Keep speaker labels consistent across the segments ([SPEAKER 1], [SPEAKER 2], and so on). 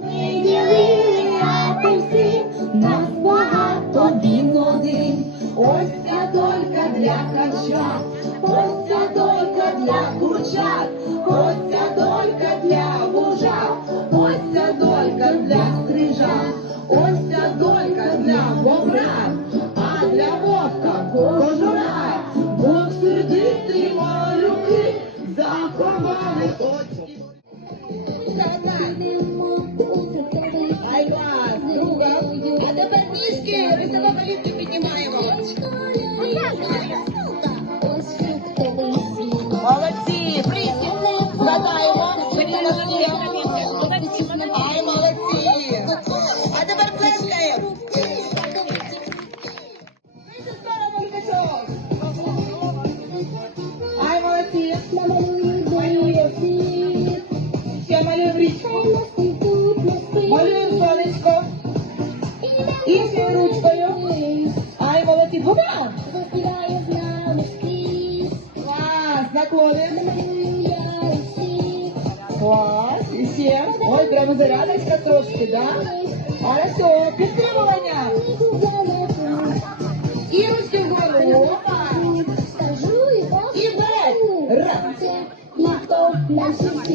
[SPEAKER 1] Ми ділили апельсин, нас багато він один. Ось ця долька для харча, ось ця долька для курчат, Іншою ручкою. Ай, молодці. Двома. Клас, наклонимо. Клас, і ще. Ой, прямо зарядочка трошки, да? Хорошо, підтримування. І ручки вгору. Опа. І вперед. Раз.
[SPEAKER 2] Ніхто наші всі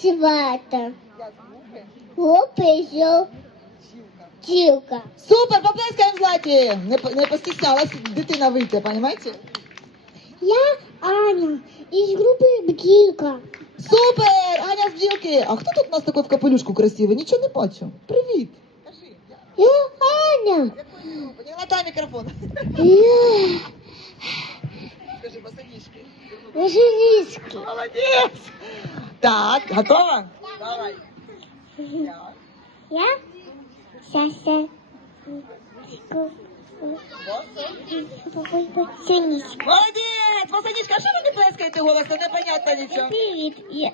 [SPEAKER 2] свата. Описав тілка.
[SPEAKER 1] Супер, поплескаємо Златі. Не, не постіснялась дитина вийти, понимаете?
[SPEAKER 2] Я Аня із групи Бджілка.
[SPEAKER 1] Супер! Аня з бджілки. А хто тут у нас такий в капелюшку красивий? Нічого не бачу. Привіт.
[SPEAKER 2] Я Аня.
[SPEAKER 1] Не натай мікрофон.
[SPEAKER 2] Я
[SPEAKER 1] Скажи, босоніжки.
[SPEAKER 2] Василиски.
[SPEAKER 1] Молодець. Так, готова? Давай.
[SPEAKER 2] Я Сася. Синичка.
[SPEAKER 1] Молодець! Босоніжка, а що ви не плескаєте голосно? Непонятно нічого.
[SPEAKER 2] Привіт. Я,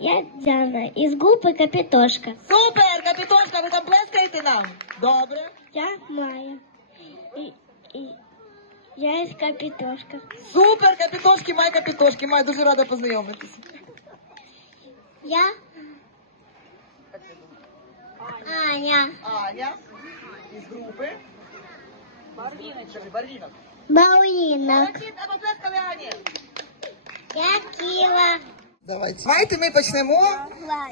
[SPEAKER 2] я Діана із групи Капітошка.
[SPEAKER 1] Супер! Капітошка, ви там плескаєте нам? Добре.
[SPEAKER 2] Я Майя. І, і, я із Капітошка.
[SPEAKER 1] Супер, капітошки, май капітошки, май дуже рада познайомитися.
[SPEAKER 2] Я Аня.
[SPEAKER 1] Аня із групи. Барвіночок. Барвінок. Молодці, а Ані.
[SPEAKER 2] Я Ківа.
[SPEAKER 1] Давайте. Давайте ми почнемо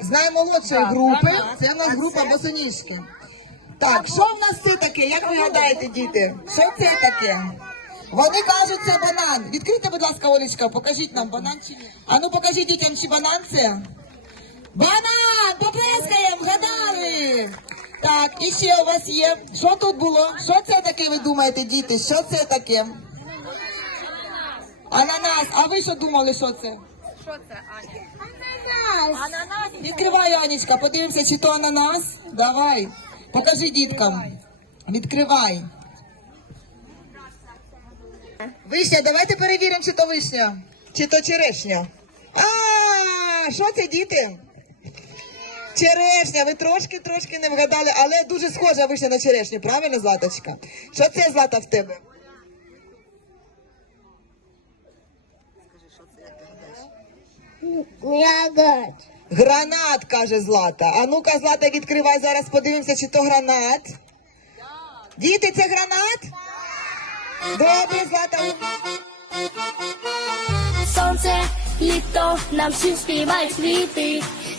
[SPEAKER 1] з наймолодшої групи. Це в нас група босоніжки. Так, що в нас це таке? Як ви гадаєте, діти? Що це таке? Вони кажуть, це банан. Відкрийте, будь ласка, Олечка, покажіть нам банан чи ні. А ну покажіть дітям, чи банан це. Банан! Поплескаємо, гадали! Так, і ще у вас є. Що тут було? Що це таке, ви думаєте, діти? Що це таке? Ананас. А ви що думали, що це?
[SPEAKER 2] Ананас.
[SPEAKER 1] Відкривай, Анечка, подивимося, чи то ананас. Давай. Покажи діткам. Відкривай. Вишня, давайте перевіримо, чи то вишня, чи то черешня. А, що це, діти? Черешня, ви трошки трошки не вгадали, але дуже схожа вишня на черешню, правильно, Златочка? Що це Злата в тебе?
[SPEAKER 2] Ягод.
[SPEAKER 1] Гранат, каже Злата. А ну-ка, Злата, відкривай зараз, подивимося, чи то гранат. Діти, це гранат? Добре, Злата.
[SPEAKER 2] Сонце, літо, нам всім співають квіти.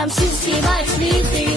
[SPEAKER 2] Сонце, літо, нам всі